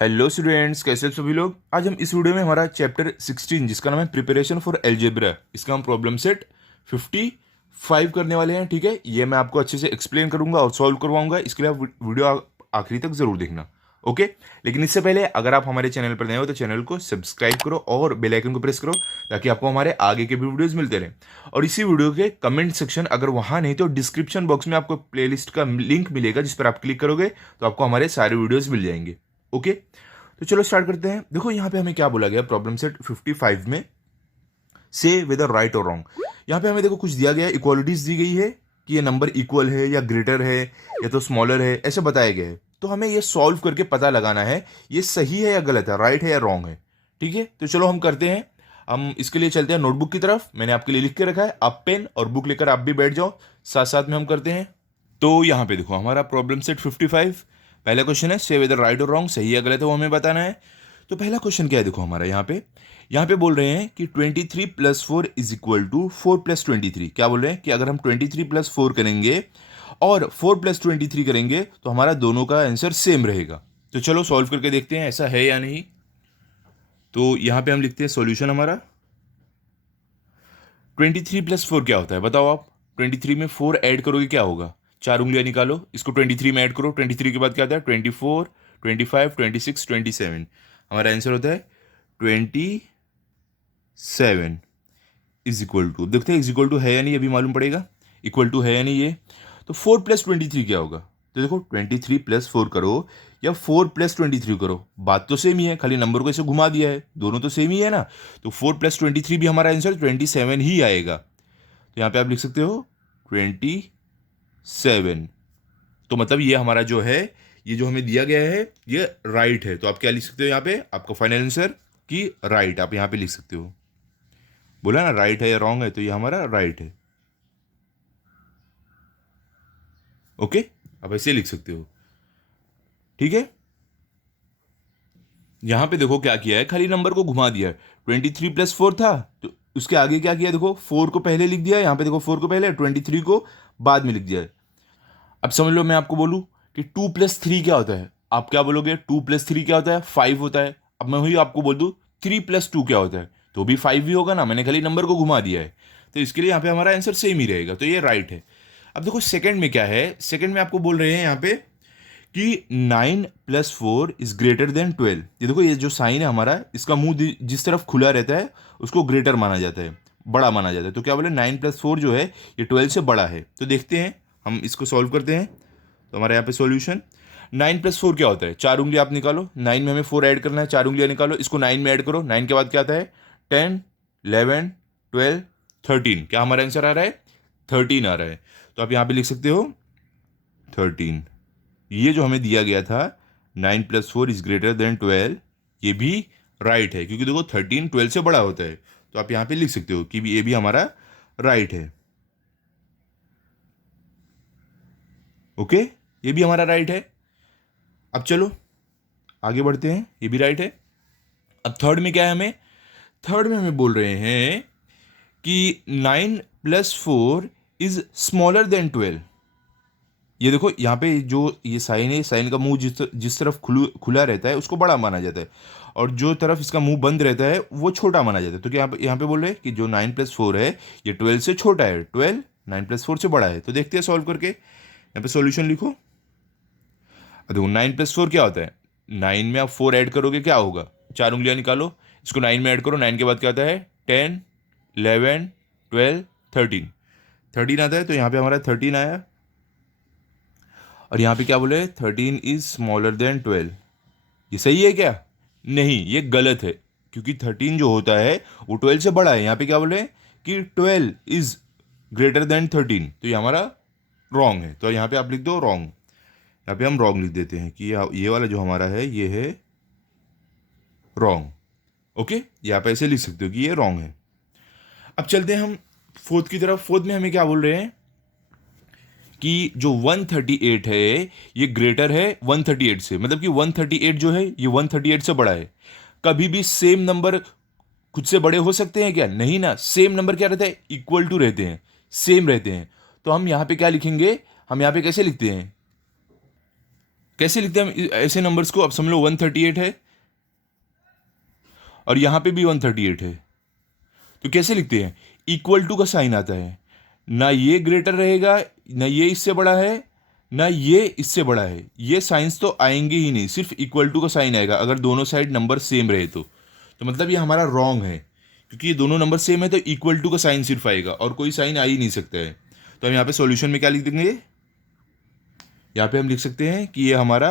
Hello students, कैसे हो सभी लोग। आज हम इस वीडियो में हमारा चैप्टर 16 जिसका नाम है प्रिपरेशन फॉर अलजेब्रा, इसका हम प्रॉब्लम सेट 55 करने वाले हैं। ठीक है, ये मैं आपको अच्छे से एक्सप्लेन करूंगा और सॉल्व करवाऊंगा। इसके लिए आप वीडियो आखिरी तक जरूर देखना। ओके, लेकिन इससे पहले अगर आप हमारे चैनल पर नए हो तो चैनल को सब्सक्राइब करो और बेल आइकन को प्रेस करो ताकि आपको हमारे आगे के भी वीडियोस मिलते रहें। और इसी वीडियो के कमेंट सेक्शन, अगर वहां नहीं तो डिस्क्रिप्शन बॉक्स में आपको प्लेलिस्ट का लिंक मिलेगा, जिस पर आप क्लिक करोगे तो आपको हमारे सारे वीडियोस मिल जाएंगे। ओके, तो चलो स्टार्ट करते हैं। देखो यहाँ पे हमें क्या बोला गया प्रॉब्लम सेट 55 में, से वेदर राइट और रॉन्ग। यहाँ पे हमें देखो कुछ दिया गया है, इक्वालिटीज दी गई है कि ये नंबर इक्वल है या ग्रेटर है या तो स्मॉलर है, ऐसे बताया गया है। तो हमें ये सॉल्व करके पता लगाना है ये सही है या गलत है, राइट है या रॉन्ग है। ठीक है, तो चलो हम करते हैं। हम इसके लिए चलते हैं नोटबुक की तरफ। मैंने आपके लिए लिख के रखा है, आप पेन और बुक लेकर आप भी बैठ जाओ, साथ साथ में हम करते हैं। तो यहाँ पे देखो हमारा प्रॉब्लम सेट 55, पहला क्वेश्चन है से वेदर राइट और रॉन्ग, सही है गलत है वो हमें बताना है। तो पहला क्वेश्चन क्या है, देखो हमारा यहाँ पे बोल रहे हैं कि 23 + 4 = 4 + 23। क्या बोल रहे हैं कि अगर हम 23 + 4 करेंगे और 4 + 23 करेंगे तो हमारा दोनों का आंसर सेम रहेगा। तो चलो सॉल्व करके देखते हैं ऐसा है या नहीं। तो यहाँ पे हम लिखते हैं सॉल्यूशन हमारा। 23 + 4 क्या होता है बताओ आप। 23 में 4 ऐड करोगे क्या होगा, 4 उंगलियां निकालो, इसको 23 में ऐड करो। 23 के बाद क्या आता है 24, 25, 26, 27। हमारा आंसर होता है 27 = देखते हैं इक्वल टू है या नहीं, अभी मालूम पड़ेगा इक्वल टू है या नहीं ये। तो 4 + 23 क्या होगा, तो देखो 23 + 4 करो या 4 + 23 करो, बात तो सेम ही है, खाली नंबर को ऐसे घुमा दिया है, दोनों तो सेम ही है ना। तो 4 + 23 भी हमारा आंसर 27 ही आएगा। तो यहाँ पे आप लिख सकते हो 27। तो मतलब ये हमारा जो है, ये जो हमें दिया गया है ये राइट है। तो आप क्या लिख सकते हो यहाँ पे, आपका फाइनल आंसर कि राइट, आप यहाँ पे लिख सकते हो। बोला ना राइट है या रॉन्ग है, तो ये हमारा राइट है। ओके, आप ऐसे लिख सकते हो। ठीक है, यहां पे देखो क्या किया है, खाली नंबर को घुमा दिया है। 23 + 4 था तो उसके आगे क्या किया, देखो 4 को पहले लिख दिया है, यहां पे देखो 4 को पहले, 23 को बाद में लिख दिया है। अब समझ लो, मैं आपको बोलूं कि 2 + 3 क्या होता है, आप क्या बोलोगे 2 + 3 क्या होता है, 5 होता है। अब मैं वही आपको बोल दूं 3 + 2 क्या होता है, तो भी 5 ही होगा ना, मैंने खाली नंबर को घुमा दिया है। तो इसके लिए यहाँ पे हमारा आंसर सेम ही रहेगा, तो ये राइट है। अब देखो सेकंड में क्या है, सेकंड में आपको बोल रहे हैं यहाँ पे कि 9 + 4 = -12। ये देखो ये जो साइन है हमारा, इसका मुंह जिस तरफ खुला रहता है उसको ग्रेटर माना जाता है, बड़ा माना जाता है। तो क्या बोले 9 + 4 जो है ये 12 से बड़ा है। तो देखते हैं, हम इसको सॉल्व करते हैं। तो हमारे यहाँ पे सॉल्यूशन 9 + 4 क्या होता है, 4 उंगली आप निकालो, 9 में हमें 4 ऐड करना है, 4 उंगलियां निकालो, इसको 9 में ऐड करो, 9 के बाद क्या आता है 10, 11, 12, 13। क्या हमारा आंसर आ रहा है 13 आ रहा है। तो आप यहाँ पे लिख सकते हो 13। ये जो हमें दिया गया था 9 + 4 = -12, ये भी राइट है, क्योंकि देखो 13 12 से बड़ा होता है। तो आप यहाँ पे लिख सकते हो कि ये भी हमारा राइट है। ओके, ये भी हमारा राइट है। अब चलो आगे बढ़ते हैं, ये भी राइट है। अब थर्ड में क्या है, हमें थर्ड में हमें बोल रहे हैं कि 9 + 4 = -12। ये देखो यहाँ पे जो ये साइन है, साइन का मुंह जिस जिस तरफ खुला रहता है उसको बड़ा माना जाता है, और जो तरफ इसका मुंह बंद रहता है वो छोटा माना जाता है। तो क्या यहाँ पे बोल रहे हैं कि जो 9 + 4 है ये 12 से छोटा है, 12 9 + 4 से बड़ा है। तो देखते हैं सॉल्व करके, यहाँ पे सॉल्यूशन लिखो। अब देखो 9 + 4 क्या होता है, 9 में आप 4 ऐड करोगे क्या होगा, 4 उंगलियां निकालो, इसको 9 में ऐड करो, 9 के बाद क्या आता है 10, 11, 12, 13। 13 आता है, तो यहाँ पे हमारा 13 आया। और यहाँ पे क्या बोले 13 = -12। ये सही है क्या, नहीं ये गलत है, क्योंकि 13 जो होता है वो 12 से बड़ा है। यहाँ पे क्या बोले कि 12 = -13, तो ये हमारा रॉन्ग है। तो यहाँ पे आप लिख दो रॉन्ग, यहाँ पे हम रॉन्ग लिख देते हैं कि ये वाला जो हमारा है ये है रॉन्ग। ओके, ये आप ऐसे लिख सकते हो कि ये रॉन्ग है। अब चलते हैं हम फोर्थ की तरफ। फोर्थ में हमें क्या बोल रहे हैं कि जो 138 है ये ग्रेटर है 138 से, मतलब कि 138 जो है ये 138 से बड़ा है। कभी भी सेम नंबर खुद से बड़े हो सकते हैं क्या, नहीं ना, सेम नंबर क्या रहता है इक्वल टू रहते हैं, सेम रहते हैं। तो हम यहाँ पे क्या लिखेंगे, हम यहाँ पे कैसे लिखते हैं, कैसे लिखते हैं हम ऐसे नंबर्स को? अब समझ लो 138 है और यहां पे भी 138 है, तो कैसे लिखते हैं? इक्वल टू का साइन आता है, ना ये ग्रेटर रहेगा, ना ये इससे बड़ा है, ना ये इससे बड़ा है, ये साइंस तो आएंगे ही नहीं, सिर्फ इक्वल टू का साइन आएगा अगर दोनों साइड नंबर सेम रहे तो मतलब ये हमारा रॉन्ग है, क्योंकि ये दोनों नंबर सेम है तो इक्वल टू का साइन सिर्फ आएगा और कोई साइन आ ही नहीं सकता है। तो हम यहाँ पे सॉल्यूशन में क्या लिख देंगे? यहाँ पे हम लिख सकते हैं कि ये हमारा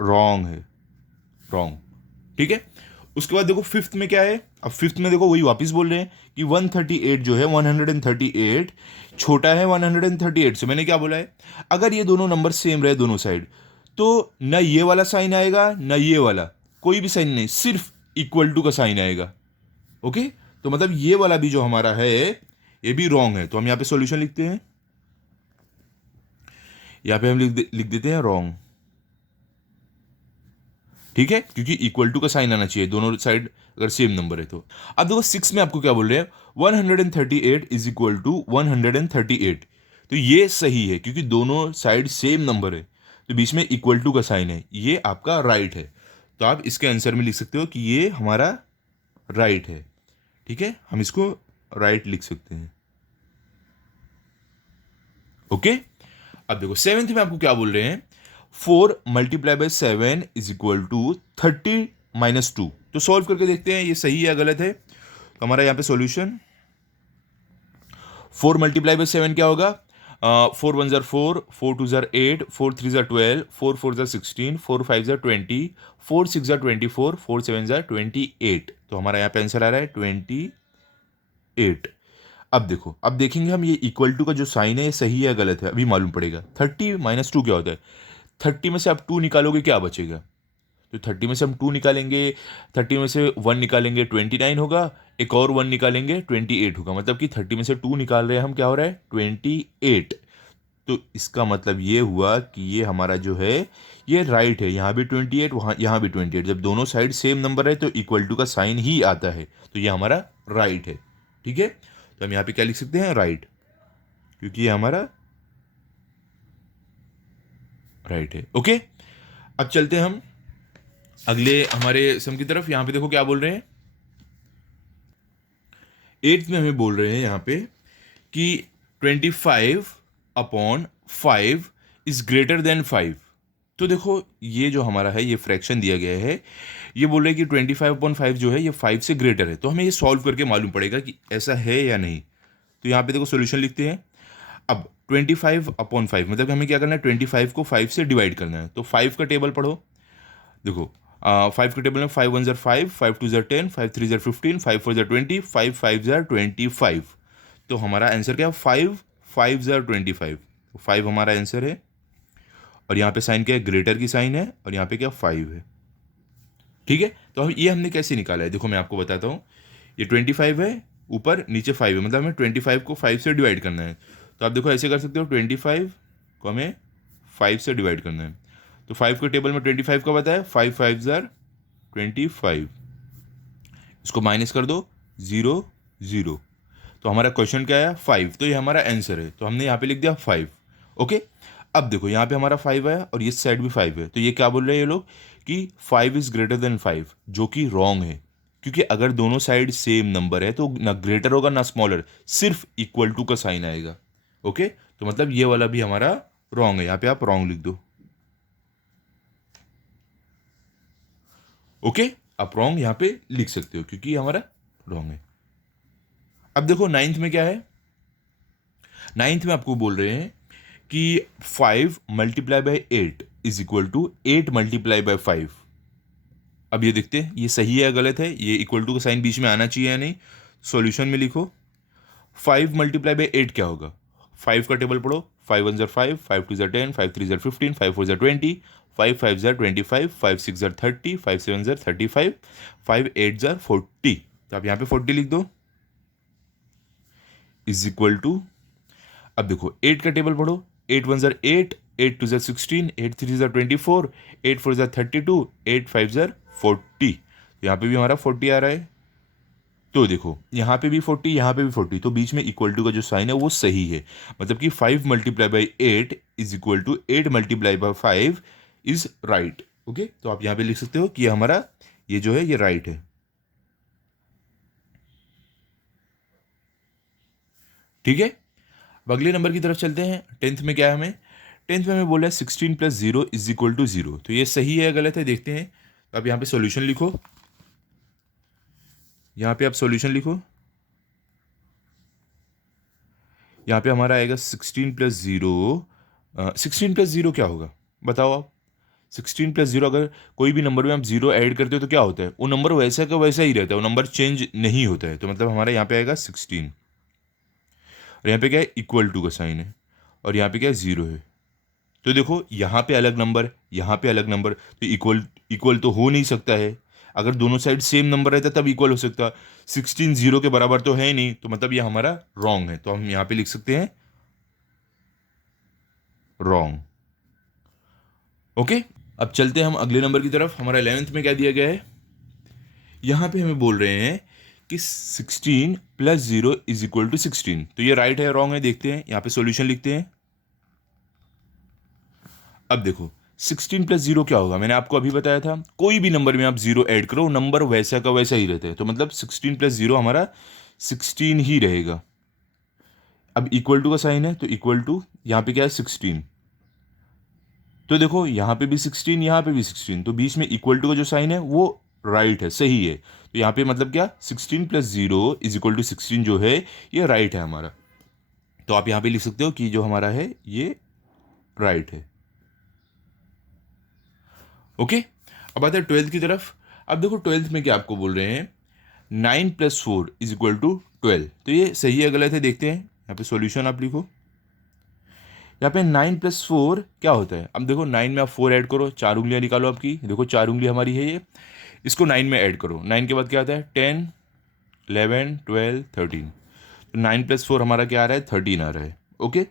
रॉन्ग है, रॉन्ग। ठीक है, उसके बाद देखो फिफ्थ में क्या है। अब फिफ्थ में देखो वही वापस बोल रहे हैं कि 138 जो है 138 छोटा है 138 से। मैंने क्या बोला है? अगर ये दोनों नंबर सेम रहे दोनों साइड तो ना ये वाला साइन आएगा ना ये वाला, कोई भी साइन नहीं, सिर्फ इक्वल टू का साइन आएगा। ओके, तो मतलब ये वाला भी जो हमारा है ये भी रॉन्ग है। तो हम यहाँ पे सॉल्यूशन लिखते हैं, यहाँ पे हम लिख देते हैं रॉन्ग। ठीक है, क्योंकि इक्वल टू का साइन आना चाहिए दोनों साइड अगर सेम नंबर है तो। अब देखो सिक्स में आपको क्या बोल रहे हैं? 138 इज इक्वल टू 138। तो ये सही है क्योंकि दोनों साइड सेम नंबर है, तो बीच में इक्वल टू का साइन है, ये आपका राइट है। तो आप इसके आंसर में लिख सकते हो कि ये हमारा राइट है। ठीक है, हम इसको राइट लिख सकते हैं। ओके, अब देखो सेवेंथ में आपको क्या बोल रहे हैं? 4 multiply by 7 is equal to 30 minus 2। तो सॉल्व करके देखते हैं ये सही है या गलत है। तो हमारा यहाँ पे सॉल्यूशन 4 मल्टीप्लाई बाय 7 क्या होगा? 4 1 ज़र 4, 4 2 ज़र 8, 4 3 ज़र 12, 4 4 ज़र 16, 4 5 ज़र 20, 4 6 ज़र 24, 4 7 ज़र 28। तो हमारा यहाँ पे आंसर आ रहा है 28। अब देखो, अब देखेंगे हम ये इक्वल टू का जो साइन है ये सही है या गलत है, अभी मालूम पड़ेगा। 30 माइनस 2 क्या होता है? 30 में से आप 2 निकालोगे क्या बचेगा? तो 30 में से हम 2 निकालेंगे, 30 में से 1 निकालेंगे 29 होगा, एक और 1 निकालेंगे 28 होगा। मतलब कि 30 में से 2 निकाल रहे हैं हम, क्या हो रहा है? 28। तो इसका मतलब ये हुआ कि ये हमारा जो है ये राइट है। यहाँ भी 28, वहाँ यहाँ भी 28। जब दोनों साइड सेम नंबर है तो इक्वल टू का साइन ही आता है, तो ये हमारा राइट है। ठीक है, तो हम यहाँ पे क्या लिख सकते हैं? राइट, क्योंकि ये हमारा राइट है। ओके, अब चलते हैं हम अगले हमारे सम की तरफ। यहां पे देखो क्या बोल रहे हैं। एट्थ में हमें बोल रहे हैं यहाँ पे कि 25/5 इज ग्रेटर देन 5। तो देखो ये जो हमारा है ये फ्रैक्शन दिया गया है, ये बोल रहे हैं कि 25/5 जो है ये 5 से ग्रेटर है। तो हमें ये सॉल्व करके मालूम पड़ेगा कि ऐसा है या नहीं। तो यहाँ पे देखो सोल्यूशन लिखते हैं। अब 25/5 मतलब हमें क्या करना है? 25 को 5 से डिवाइड करना है। तो 5 का टेबल पढ़ो। देखो 5 के टेबल में 5 1 ज़र 5, 5 2 ज़र 10, 5 3 ज़र 15, 5 4 ज़र 20, 5 5 ज़र 25। तो हमारा आंसर क्या है? 5 5 ज़र 25। तो 5 हमारा आंसर है। और यहाँ पे साइन क्या है? ग्रेटर की साइन है, और यहाँ पे क्या? 5 है। ठीक है, तो हम ये हमने कैसे निकाला है? देखो मैं आपको बताता हूँ। ये 25 है, ऊपर नीचे 5 है, मतलब हमें 25 को 5 से डिवाइड करना है। तो आप देखो ऐसे कर सकते हो, 25 को हमें 5 से डिवाइड करना है। तो 5 के टेबल में 25 का बताया, 5 5 ज़र 25। इसको माइनस कर दो, 0 0। तो हमारा क्वेश्चन क्या आया? 5। तो ये हमारा आंसर है, तो हमने यहाँ पे लिख दिया 5। ओके, अब देखो यहाँ पे हमारा 5 आया और ये साइड भी 5 है। तो ये क्या बोल रहे हैं ये लोग कि 5 इज ग्रेटर देन 5, जो कि रॉन्ग है, क्योंकि अगर दोनों साइड सेम नंबर है तो ना ग्रेटर होगा ना स्मॉलर, सिर्फ इक्वल टू का साइन आएगा। ओके, तो मतलब ये वाला भी हमारा रॉन्ग है। यहाँ पे आप रॉन्ग लिख दो। ओके, आप रॉन्ग यहां पे लिख सकते हो क्योंकि हमारा रॉन्ग है। अब देखो नाइन्थ में क्या है। नाइन्थ में आपको बोल रहे हैं कि 5 multiply by 8 is equal to 8 multiply by 5। अब ये देखते हैं ये सही है या गलत है, ये इक्वल टू का साइन बीच में आना चाहिए या नहीं। सॉल्यूशन में लिखो 5 मल्टीप्लाई बाय 8 क्या होगा? 5 का टेबल पढ़ो। 5 1 ज़र 5, 5 2 ज़र 10, 5 3 ज़र 15, 5 4 ज़र 20, 5 5 ज़र 25, 5 6 ज़र 30, 5 7 ज़र 35, 5 8 ज़र 40। तो आप यहाँ पे 40 लिख दो, इज इक्वल टू। अब देखो 8 का टेबल पढ़ो। 8 1 ज़र 8, 8 2 ज़र 16, 8 3 ज़र 24, 8 4 ज़र 32, 8 5 ज़र 40। यहाँ पे भी हमारा 40 आ रहा है। तो देखो यहाँ पे भी 40, यहाँ पे भी 40, तो बीच में इक्वल टू का जो साइन है वो सही है, मतलब कि 5 multiply by 8 is equal to 8 multiply by 5 is right. Okay, तो आप यहाँ पे लिख सकते हो कि हमारा ये जो है ये राइट है। ठीक है, अब अगले नंबर की तरफ चलते हैं। 10th में क्या है हमें, 10th में हमें बोला है 16 प्लस 0 इज इक्वल टू 0, तो ये सही है या गलत है देखते हैं। तो आप यहाँ पे सॉल्यूशन लिखो, यहाँ पे आप सॉल्यूशन लिखो। यहाँ पे हमारा आएगा 16 प्लस 0। 16 प्लस 0 क्या होगा बताओ आप। 16 प्लस 0, अगर कोई भी नंबर में आप 0 ऐड करते हो तो क्या होता है, वो नंबर वैसा का वैसा ही रहता है, वो नंबर चेंज नहीं होता है। तो मतलब हमारा यहाँ पे आएगा 16, और यहाँ पे क्या है इक्वल टू का साइन है, और यहाँ पे क्या है 0 है। तो देखो यहाँ पे अलग नंबर, यहाँ पे अलग नंबर, तो इक्वल इक्वल तो हो नहीं सकता है। अगर दोनों साइड सेम नंबर रहता तब इक्वल हो सकता, 16 0 के बराबर तो है ही नहीं, तो मतलब ये हमारा रॉन्ग है। तो हम यहाँ पे लिख सकते हैं रॉन्ग। ओके, अब चलते हैं हम अगले नंबर की तरफ। हमारा 11th में क्या दिया गया है, यहाँ पे हमें बोल रहे हैं कि 16 प्लस 0 इज इक्वल टू 16, तो ये राइट है रॉन्ग है देखते हैं। यहाँ पे सॉल्यूशन लिखते हैं। अब देखो 16 प्लस 0 क्या होगा, मैंने आपको अभी बताया था, कोई भी नंबर में आप 0 ऐड करो नंबर वैसा का वैसा ही रहता है, तो मतलब 16 प्लस 0 हमारा 16 ही रहेगा। अब इक्वल टू का साइन है, तो इक्वल टू यहाँ पे क्या है 16, तो देखो यहाँ पे भी 16, यहाँ पे भी 16, तो बीच में इक्वल टू का जो साइन है वो राइट है, सही है। तो यहाँ पे मतलब क्या 16 प्लस 0 इज इक्वल टू 16 जो है ये राइट है हमारा। तो आप यहाँ पे लिख सकते हो कि जो हमारा है ये राइट है। ओके, अब आते हैं 12th की तरफ। अब देखो 12th में क्या आपको बोल रहे हैं, 9 प्लस 4 इज इक्वल टू 12, तो ये सही है गलत है देखते हैं। यहाँ पे सॉल्यूशन आप लिखो। यहाँ पे 9 प्लस 4 क्या होता है, अब देखो 9 में आप 4 ऐड करो, 4 उंगलियाँ निकालो आपकी, देखो 4 उंगली हमारी है ये, इसको 9 में ऐड करो, 9 के बाद क्या आता है 10 11 12 13, तो 9 प्लस 4 हमारा क्या आ रहा है 13 आ रहा है। ओके,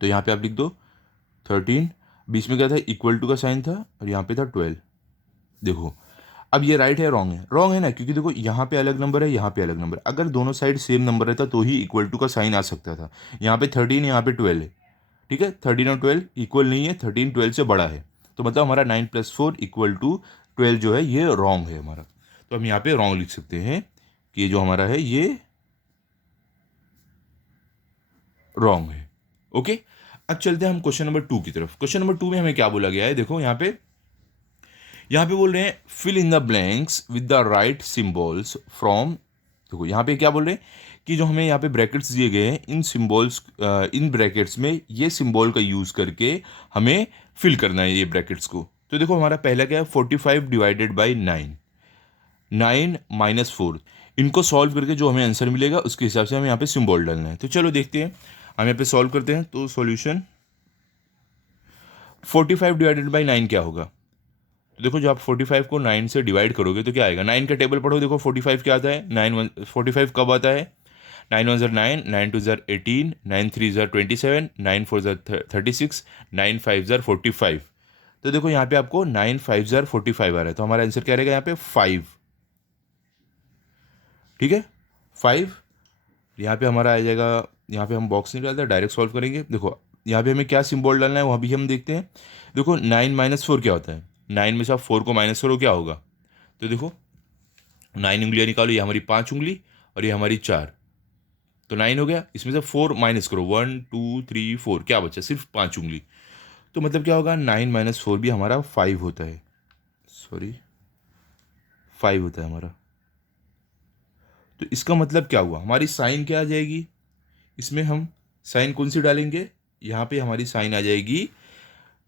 तो यहाँ पे आप लिख दो 13, बीच में क्या था इक्वल टू का साइन था, और यहाँ पे था 12। देखो अब ये राइट है रॉन्ग है, रॉन्ग है ना, क्योंकि देखो यहाँ पे अलग नंबर है, यहाँ पे अलग नंबर, अगर दोनों साइड सेम नंबर रहता तो ही इक्वल टू का साइन आ सकता था। यहाँ पे 13, यहाँ पे 12 है, ठीक है, 13 और 12 इक्वल नहीं है, 13 12 से बड़ा है, तो मतलब हमारा 9 प्लस 4 इक्वल टू 12 जो है ये रॉन्ग है हमारा। तो हम यहाँ पे रॉन्ग लिख सकते हैं कि ये जो हमारा है ये रॉन्ग है। ओके, अब चलते हैं हम क्वेश्चन नंबर 2 की तरफ। क्वेश्चन नंबर 2 में हमें क्या बोला गया है, देखो यहाँ पे बोल रहे हैं fill in the blanks with the right symbols from. देखो यहाँ पे क्या बोल रहे हैं कि जो हमें यहाँ पे ब्रैकेट्स दिए गए हैं इन सिंबल्स, इन ब्रैकेट्स में ये सिंबल का यूज़ करके हमें फिल करना है ये ब्रैकेट्स को। तो देखो हमारा पहला क्या है 45 डिवाइडेड बाई 9, 9 माइनस 4, इनको सॉल्व करके जो हमें आंसर मिलेगा उसके हिसाब से हमें यहाँ पे सिंबल डालना है। तो चलो देखते हैं, हम यहाँ पे सॉल्व करते हैं। तो सॉल्यूशन 45 डिवाइडेड बाई 9 क्या होगा, तो देखो जब आप 45 को 9 से डिवाइड करोगे तो क्या आएगा, 9 का टेबल पढ़ो, देखो 45 क्या आता है, 45 कब आता है, 9 1 ज़र 9, 9 2 ज़र 18, 9 3 ज़र 27, 9 4 ज़र 36, 9 5 ज़र 45। तो देखो यहाँ पे आपको 9 5 ज़र 45 आ रहा है, तो हमारा आंसर क्या रहेगा यहाँ पे 5। ठीक है 5, यहाँ पे हमारा आ जाएगा, यहाँ पे हम बॉक्स नहीं डालते डायरेक्ट सॉल्व करेंगे। देखो यहाँ पे हमें क्या सिंबल डालना है वहाँ भी हम देखते हैं। देखो 9 माइनस 4 क्या होता है, 9 में से आप 4 को माइनस करो क्या होगा, तो देखो 9 उंगलियाँ निकालो, ये हमारी 5 उंगली और ये हमारी 4, तो 9 हो गया, इसमें से 4 माइनस करो 1 2 3 4, क्या बचा सिर्फ 5 उंगली, तो मतलब क्या होगा 9 माइनस 4 भी हमारा 5 होता है, सॉरी 5 होता है हमारा। तो इसका मतलब क्या हुआ, हमारी साइन क्या आ जाएगी, इसमें हम साइन कौन सी डालेंगे, यहाँ पे हमारी साइन आ जाएगी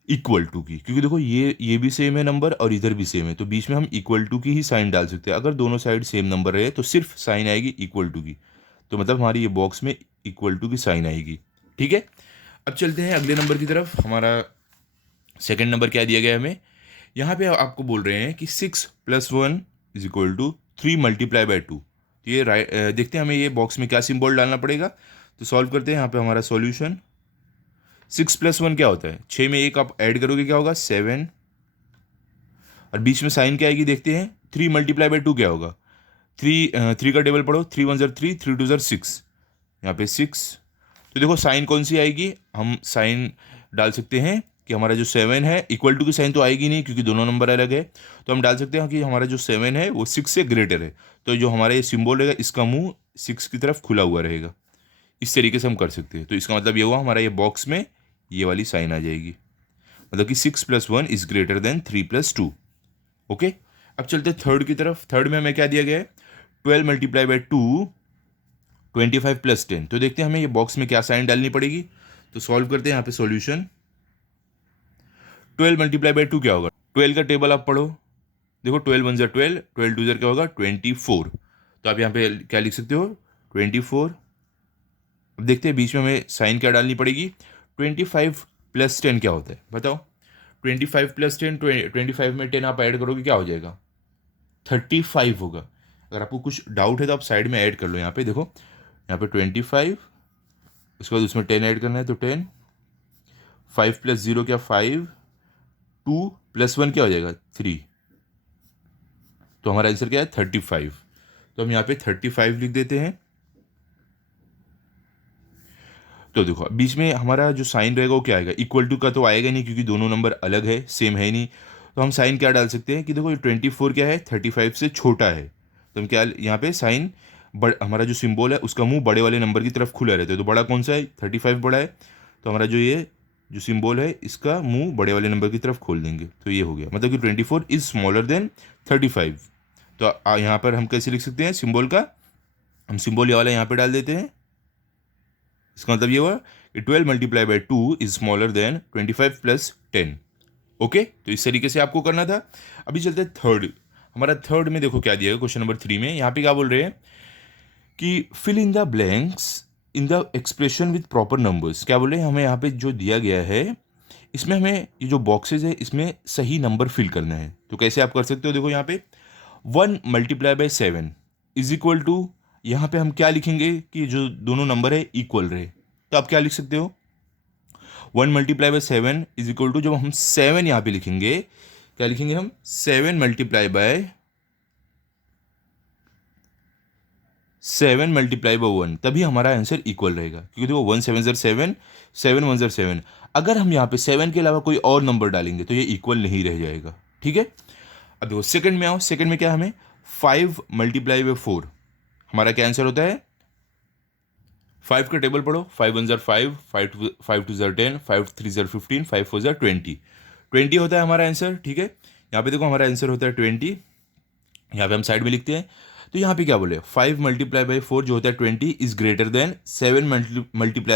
इक्वल टू की, क्योंकि देखो ये भी सेम है नंबर और इधर भी सेम है, तो बीच में हम इक्वल टू की ही साइन डाल सकते हैं। अगर दोनों साइड सेम नंबर रहे तो सिर्फ साइन आएगी इक्वल टू की, तो मतलब हमारी ये बॉक्स में इक्वल टू की साइन आएगी। ठीक है, अब चलते हैं अगले नंबर की तरफ। हमारा सेकेंड नंबर क्या दिया गया हमें, यहाँ पे आपको बोल रहे हैं कि 6 + 1 is equal to 3 multiply by 2। तो ये राइट, देखते हैं हमें ये बॉक्स में क्या सिंबल डालना पड़ेगा। तो सॉल्व करते हैं, यहाँ पे हमारा सॉल्यूशन 6 + 1 क्या होता है, 6 में 1 आप ऐड करोगे क्या होगा 7, और बीच में साइन क्या आएगी देखते हैं, 3 मल्टीप्लाई बाई 2 क्या होगा, थ्री का टेबल पढ़ो, 3 1 3, 3 2 6, यहाँ पे 6। तो देखो साइन कौन सी आएगी, हम साइन डाल सकते हैं कि हमारा जो 7 है, इक्वल टू की साइन तो आएगी नहीं क्योंकि दोनों नंबर अलग है, तो हम डाल सकते हैं कि हमारा जो 7 है वो 6 से ग्रेटर है, तो जो हमारा ये सिंबल रहेगा इसका मुंह 6 की तरफ खुला हुआ रहेगा। इस तरीके से हम कर सकते हैं। तो इसका मतलब ये हुआ हमारा ये बॉक्स में ये वाली साइन आ जाएगी, मतलब कि 6 + 1 इज ग्रेटर देन 3 + 2। ओके, अब चलते हैं थर्ड की तरफ। थर्ड में हमें क्या दिया गया है, 12 × 2 25 + 10। तो देखते हैं हमें ये बॉक्स में क्या साइन डालनी पड़ेगी। तो सॉल्व करते हैं यहाँ पे सॉल्यूशन। 12 × 2 क्या होगा, 12 का टेबल आप पढ़ो, देखो 12 1 12, 12 2 क्या होगा 24। तो आप यहाँ पे क्या लिख सकते हो 24। अब देखते हैं बीच में हमें साइन क्या डालनी पड़ेगी। 25 + 10 क्या होता है बताओ। 25 + 10, 25 में 10 आप ऐड करोगे क्या हो जाएगा, 35 होगा। अगर आपको कुछ डाउट है तो आप साइड में ऐड कर लो। यहाँ पे देखो, यहाँ पे 25, उसके बाद उसमें 10 ऐड करना है, तो 10, 5 + 0 क्या 5, 2 + 1 क्या हो जाएगा 3। तो हमारा आंसर क्या है 35। तो हम यहाँ पे 35 लिख देते हैं। तो देखो बीच में हमारा जो साइन रहेगा वो क्या आएगा, इक्वल टू का तो आएगा नहीं क्योंकि दोनों नंबर अलग है, सेम है नहीं। तो हम साइन क्या डाल सकते हैं कि देखो ये 24 क्या है 35 से छोटा है, तो हम क्या यहाँ पे साइन हमारा जो सिंबल है उसका मुंह बड़े वाले नंबर की तरफ खुला रहता है। तो बड़ा कौन सा है 35 बड़ा है, तो हमारा जो ये जो सिंबल है इसका मुंह बड़े वाले नंबर की तरफ खोल देंगे। तो ये हो गया, मतलब कि 24 इज स्मॉलर देन 35। तो यहाँ पर हम कैसे लिख सकते हैं सिंबल का, हम सिंबल ये वाला यहाँ पे डाल देते हैं। इसका मतलब ये हुआ कि 12 × 2 इज स्मॉलर देन 25 + 10। ओके, तो इस तरीके से आपको करना था। अभी चलते हैं थर्ड। हमारा थर्ड में देखो क्या दिया है क्वेश्चन नंबर 3 में, यहाँ पे क्या बोल रहे हैं कि fill in the blanks in the expression with proper numbers. क्या बोल रहे हैं, हमें यहाँ पे जो दिया गया है इसमें हमें ये जो बॉक्सेज है इसमें सही नंबर फिल करना है। तो कैसे आप कर सकते हो, देखो यहाँ पे 1 × 7 इज इक्वल टू, यहाँ पे हम क्या लिखेंगे कि जो दोनों नंबर है इक्वल रहे। तो आप क्या लिख सकते हो 1 × 7 इज इक्वल टू, जब हम 7 यहाँ पे लिखेंगे क्या लिखेंगे हम 7 × 1, तभी हमारा आंसर इक्वल रहेगा, क्योंकि देखो 1 7 7, 7 1 7। अगर हम यहाँ पे 7 के अलावा कोई और नंबर डालेंगे तो ये इक्वल नहीं रह जाएगा। ठीक है, अब देखो सेकंड में आओ। सेकंड में क्या हमें 5 × 4, हमारा क्या आंसर होता है 5 का टेबल पढ़ो, 5 1 5, 5 2 10, 5 3 15, 5 4 20, 20 होता है हमारा आंसर। ठीक है, यहाँ पे देखो हमारा आंसर होता है 20। यहाँ पे हम साइड में लिखते हैं। तो यहाँ पे क्या बोले 5 × 4 जो होता है 20 इज ग्रेटर देन 7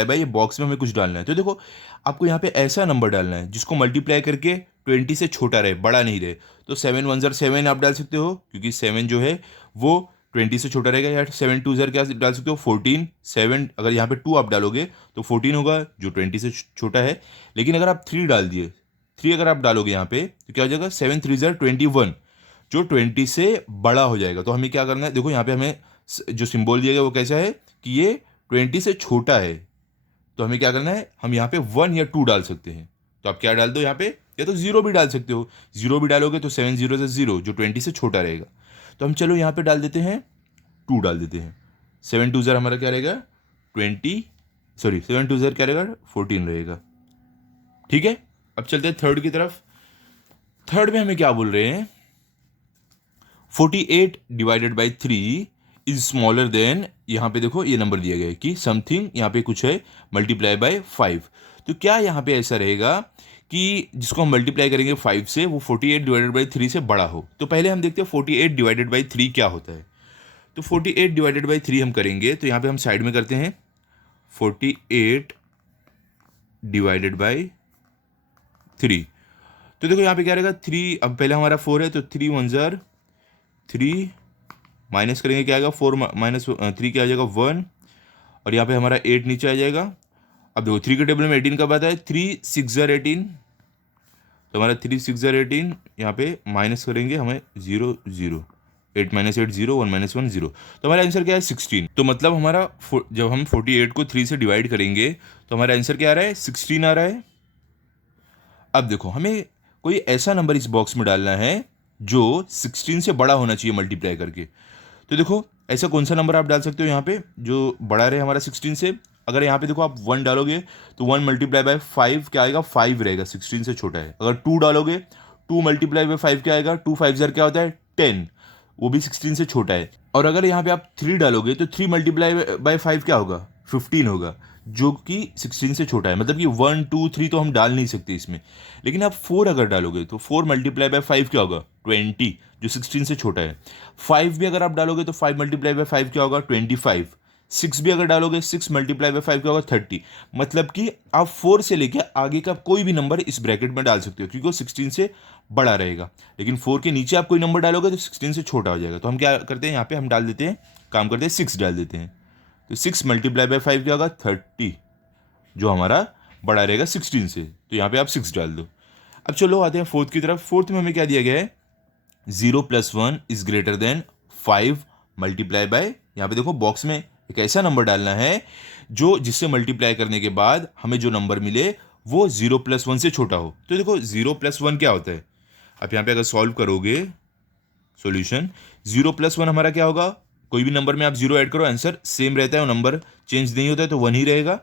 × ये बॉक्स में हमें कुछ डालना है। तो देखो आपको यहाँ पे ऐसा नंबर डालना है जिसको मल्टीप्लाई करके 20 से छोटा रहे, बड़ा नहीं रहे। तो 7 1 7 आप डाल सकते हो क्योंकि 7 जो है वो 20 से छोटा रहेगा, या 7 2 क्या डाल सकते हो 14। 7 अगर यहाँ पे 2 आप डालोगे तो 14 होगा जो 20 से छोटा है। लेकिन अगर आप 3 डाल दिए, 3 अगर आप डालोगे यहाँ पे तो क्या हो जाएगा 7 3 21, जो 20 से बड़ा हो जाएगा। तो हमें क्या करना है, देखो यहाँ पे हमें जो सिंबल दिया गया वो कैसा है कि ये 20 से छोटा है। तो हमें क्या करना है, हम यहाँ पे 1 या 2 डाल सकते हैं। तो आप क्या डाल दो यहाँ पे, या तो 0 भी डाल सकते हो। 0 भी डालोगे तो 7 0 से 0 जो 20 से छोटा रहेगा। तो हम चलो यहाँ पे डाल देते हैं 2 डाल देते हैं। 7 2 हमारा क्या रहेगा 20, सॉरी 7 2 क्या रहेगा 14 रहेगा। ठीक है, अब चलते हैं थर्ड की तरफ। थर्ड में हमें क्या बोल रहे हैं 48 / 3 इज स्मॉलर देन, यहाँ पे देखो ये नंबर दिया गया है कि समथिंग, यहाँ पे कुछ है मल्टीप्लाई बाय 5। तो क्या यहाँ पे ऐसा रहेगा कि जिसको हम मल्टीप्लाई करेंगे 5 से वो 48 / 3 से बड़ा हो। तो पहले हम देखते हैं 48 / 3 क्या होता है। तो 48 / 3 हम करेंगे तो यहाँ पे हम साइड में करते हैं 48 / 3। तो देखो यहाँ पे क्या रहेगा 3, अब पहले हमारा 4 है तो 3 1 3 माइनस करेंगे क्या आएगा 4 - 3 क्या आ जाएगा 1, और यहाँ पे हमारा 8 नीचे आ जाएगा। अब देखो 3 के टेबल में 18 कब आता है 3 6 18, तो हमारा 3 6 18, यहाँ पे माइनस करेंगे हमें 0 0, 8 - 8 0, 1 - 1 0। तो हमारा आंसर क्या है 16। तो मतलब हमारा जब हम 48 को 3 से डिवाइड करेंगे तो हमारा आंसर क्या आ रहा है 16 आ रहा है। अब देखो हमें कोई ऐसा नंबर इस बॉक्स में डालना है जो 16 से बड़ा होना चाहिए मल्टीप्लाई करके। तो देखो ऐसा कौन सा नंबर आप डाल सकते हो यहाँ पे जो बड़ा रहे हमारा 16 से। अगर यहाँ पे देखो आप 1 डालोगे तो 1 मल्टीप्लाई बाय 5 क्या आएगा, 5 रहेगा, 16 से छोटा है। अगर 2 डालोगे, 2 मल्टीप्लाई बाय 5 क्या आएगा, 2 5 ज़र क्या होता है 10, वो भी 16 से छोटा है। और अगर यहाँ पे आप 3 डालोगे तो 3 मल्टीप्लाई बाय 5 क्या होगा, 15 होगा, जो कि 16 से छोटा है। मतलब कि 1 2 3 तो हम डाल नहीं सकते इसमें। लेकिन आप 4 अगर डालोगे तो 4 मल्टीप्लाई बाय 5 क्या होगा, 20, जो 16 से छोटा है। 5 भी अगर आप डालोगे तो 5 मल्टीप्लाई बाय 5 क्या होगा, 25। 6 भी अगर डालोगे, 6 मल्टीप्लाई बाय 5 क्या होगा, 30। मतलब कि आप 4 से लेके आगे का कोई भी नंबर इस ब्रैकेट में डाल सकते हो, क्योंकि वो 16 से बड़ा रहेगा। लेकिन 4 के नीचे आप कोई नंबर डालोगे तो 16 से छोटा हो जाएगा। तो हम क्या करते हैं, यहाँ पे हम डाल देते हैं, काम करते हैं 6 डाल देते हैं। तो 6 मल्टीप्लाई बाय 5 क्या होगा, 30, जो हमारा बड़ा रहेगा 16 से। तो यहाँ पे आप 6 डाल दो। अब चलो आते हैं फोर्थ की तरफ। फोर्थ में हमें क्या दिया गया है, 0 + 1 is greater than 5 multiply bye, यहाँ पे देखो बॉक्स में एक ऐसा नंबर डालना है जो जिससे मल्टीप्लाई करने के बाद हमें जो नंबर मिले वो 0 + 1 से छोटा हो। तो देखो 0 + 1 क्या होता है, आप यहाँ पे अगर सॉल्व करोगे सॉल्यूशन, 0 + 1 हमारा क्या होगा, कोई भी नंबर में आप 0 ऐड करो, आंसर सेम रहता है, वो नंबर चेंज नहीं होता है, तो 1 ही रहेगा।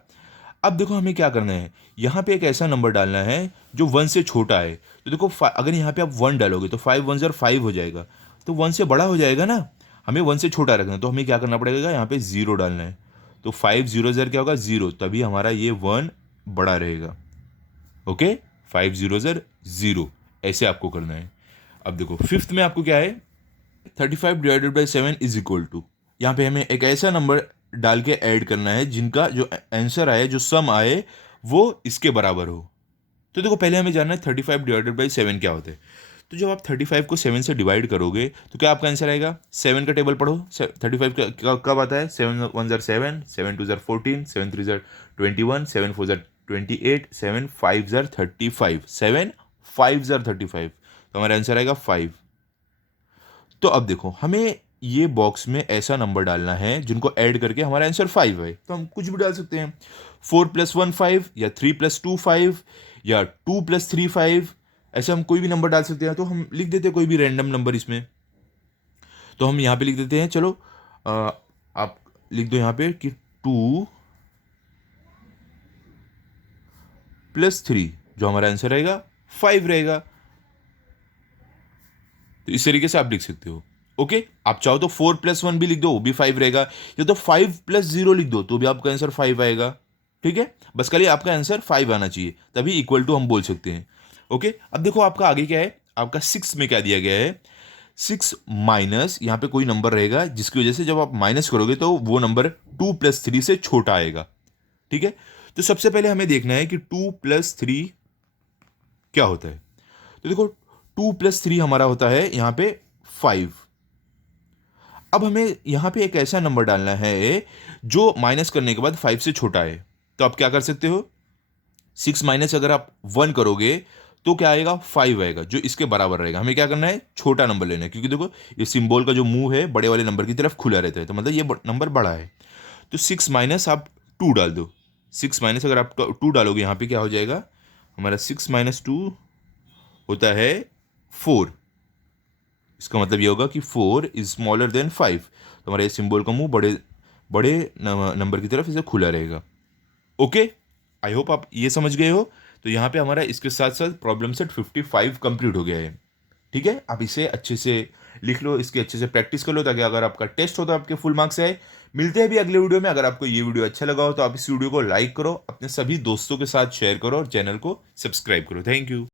अब देखो हमें क्या करना है, यहाँ पे एक ऐसा नंबर डालना है जो 1 से छोटा है। तो देखो अगर यहाँ पे आप 1 डालोगे तो 5 1 ज़र 5 हो जाएगा, तो 1 से बड़ा हो जाएगा ना। हमें 1 से छोटा रखना है, तो हमें क्या करना पड़ेगा, यहाँ पे 0 डालना है। तो 5 0 ज़र क्या होगा, 0, तभी हमारा ये 1 बड़ा रहेगा। ओके, 5 0 ज़र 0, ऐसे आपको करना है। अब देखो फिफ्थ में आपको क्या है, 35 divided by 7 is equal to, यहाँ पे हमें एक ऐसा नंबर डाल के ऐड करना है जिनका जो आंसर आए, जो सम आए, वो इसके बराबर हो। तो देखो पहले हमें जानना है 35 डिवाइडेड बाई 7 क्या होता है। तो जब आप 35 को 7 से डिवाइड करोगे तो क्या आपका आंसर आएगा, 7 का टेबल पढ़ो। 35 कब आता है, 7 1 ज़र 7, 7 2 ज़र 14, 7 3 ज़र 21, 7 4 ज़र 28, 7 5 ज़र 35, 7 5 ज़र 35, तो हमारा आंसर आएगा 5। तो अब देखो हमें ये बॉक्स में ऐसा नंबर डालना है जिनको ऐड करके हमारा आंसर 5 है। तो हम कुछ भी डाल सकते हैं, 4 + 1 5, या 3 + 2 5, या 2 + 3 5, ऐसे हम कोई भी नंबर डाल सकते हैं। तो हम लिख देते हैं कोई भी रैंडम नंबर इसमें। तो हम यहाँ पे लिख देते हैं, चलो आप लिख दो यहाँ पे कि 2 + 3, जो हमारा आंसर रहेगा 5 रहेगा। तो इस तरीके से आप लिख सकते हो। ओके, आप चाहो तो 4 + 1 भी लिख दो, वो भी 5 रहेगा, या तो 5 + 0 लिख दो तो भी आपका आंसर 5 आएगा। ठीक है, बस खाली आपका आंसर 5 आना चाहिए, तभी इक्वल टू हम बोल सकते हैं। ओके, अब देखो आपका आगे क्या है, आपका 6 में क्या दिया गया है, 6 माइनस, यहाँ पे कोई नंबर रहेगा जिसकी वजह से जब आप माइनस करोगे तो वो नंबर 2 + 3 से छोटा आएगा। ठीक है, तो सबसे पहले हमें देखना है कि 2 + 3 क्या होता है। तो देखो 2 + 3 हमारा होता है यहाँ पे 5। अब हमें यहाँ पे एक ऐसा नंबर डालना है जो माइनस करने के बाद 5 से छोटा है। तो आप क्या कर सकते हो, 6 माइनस अगर आप 1 करोगे तो क्या आएगा, 5 आएगा, जो इसके बराबर रहेगा। हमें क्या करना है, छोटा नंबर लेना है, क्योंकि देखो ये सिंबल का जो मुंह है बड़े वाले नंबर की तरफ खुला रहता है, तो मतलब ये नंबर बड़ा है। तो 6 माइनस आप 2 डाल दो। 6 माइनस अगर आप 2 डालोगे यहाँ पे क्या हो जाएगा, हमारा 6 - 2 होता है 4। इसका मतलब ये होगा कि 4 इज स्मॉलर देन 5। तो हमारा ये सिंबल का मुंह बड़े बड़े नंबर की तरफ इसे खुला रहेगा। ओके, आई होप आप ये समझ गए हो। तो यहाँ पे हमारा इसके साथ साथ प्रॉब्लम सेट 55 कंप्लीट हो गया है। ठीक है, आप इसे अच्छे से लिख लो, इसकी अच्छे से प्रैक्टिस कर लो, ताकि अगर आपका टेस्ट हो तो आपके फुल मार्क्स आए। मिलते हैं भी अगले वीडियो में। अगर आपको ये वीडियो अच्छा लगा हो तो आप इस वीडियो को लाइक करो, अपने सभी दोस्तों के साथ शेयर करो और चैनल को सब्सक्राइब करो। Thank you.